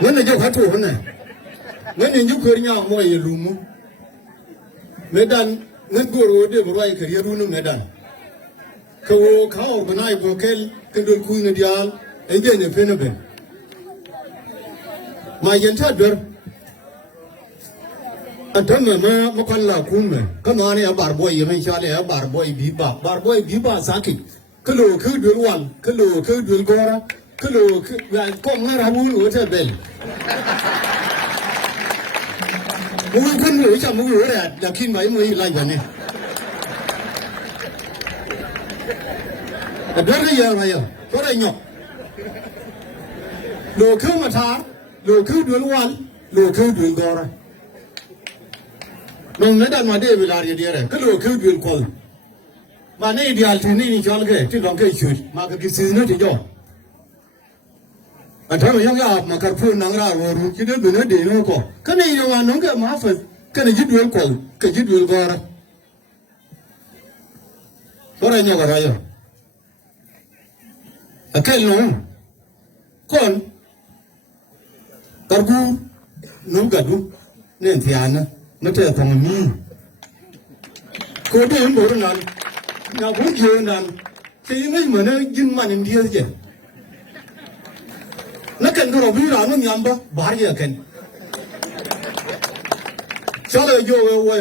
When the joke had to run. When you could not more a room. Medan, let go road, right, career room, Medan. Cow, cow, when I vocal, can do queen of the all, and then a penabin. My entire a dama Mokala Kunman, come on, a barboy, eventually a barboy biba saki. Kalo could do one, Kalo could do Gora, Kalo could come around with a bell. We couldn't do some movie at the king by me like one. A dirty area, what I know. Low Kumata, low could do one, low could do Gora. No, not my day will argue there. Kalo could will call. My name is Altini Jalke, till long shoot. Market is not a job. I tell a young up, Macapu Nanga, or you don't know the no call. Can you want no get Maffet? Can you do call? Can you do Gora? What I know what I am. I can't know. Con Gargu, no Gadu, Nantiana. Not a thing me. Go to him, Boran. Now, who you none? Say, you may money, you man in the other. Look and go over on Yamba, Barrier can. Shall I go away?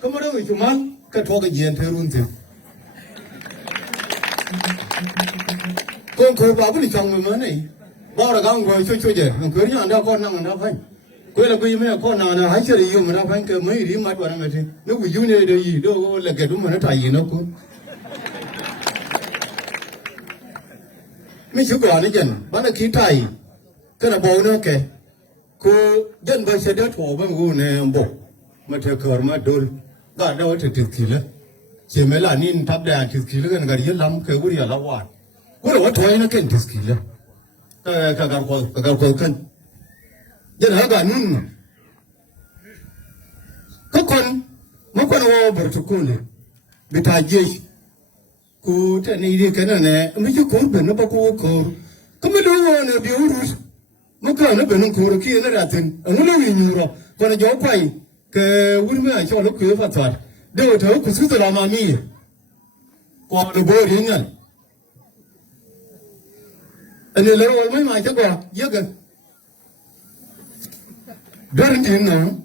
Come on with your man, can talk again to Runtin. Go to Babylon, come with money. Baragang going to show you, and Korean under one and a fine. Well, we may have gone on a higher human. I think a may remote one. No, you need a do like a woman at you know. Miss you gone again, but a key tie. Can a bone okay? Cool, then by said that over moon and book. Matter my door. Got out to killer. She melanin tap down to killer and got your lump, Kawuria Lawa. What why I can't this killer? Kagakol. Then I got noon. Cockon, Mokon over to cool it. But I just could and eat cannon, and make you cold, but no cold. Come on, a beauty. Mokon, a Benuko, key and Latin, and only in Europe. When a job pie, would I shall look for thought. They were told to sit on me. Or the board in it. And the little woman might go, Yagan. Guaranteed now.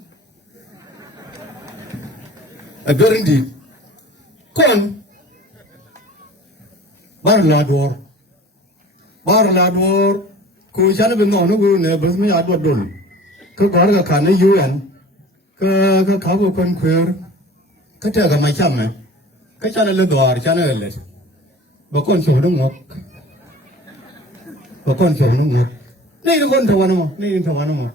A guaranteed. Con Barlador. Barlador. Who shall have been known who never me at what done. Cobarga can you and Kabo con queer. Kataga my chama. Kachana Lador, channel. Bacon show them walk. Bacon show them walk. Need one to one more. Need to one more.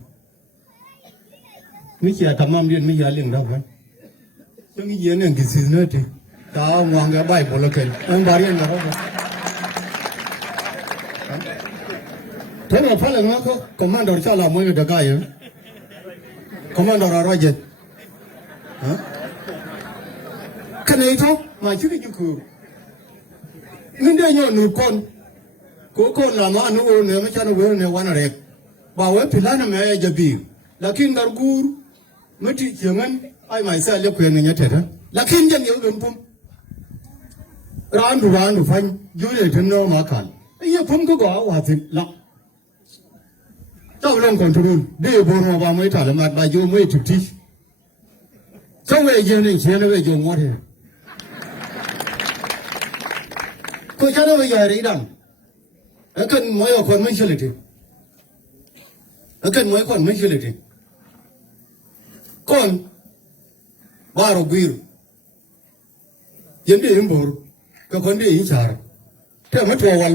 Mich ya tamam dia mich ya ling dah kan. Jangan dia ni kisah nanti. Tahu mangga baik bolakan. Orang barian dah kan. Tapi apa lagi nak? Komandor cakap mau yang dekat ya. Komandor Raja. Kan itu macam ni juga. Ini dia yang nukon. Kau lama anu ni macam anu ni wana rek. Bawa pilihan macam jadi. Lakin dargur. Mati jangan ai mai sa le kwen nya teta lakin jan yo gum pum randu fan yu le tin no ma kan ye pum ko wa ti la taw long kon tu de bo no ba mai ta le ma ba yu mai tu ti so we yin ni chen le we yu mo the ko cha no ya ri dang akan mo yo kon mai chele ti akan mo kon mai chele ti Con Baro Biru Yendi Imbur, Kakondi Inchar. Tell me to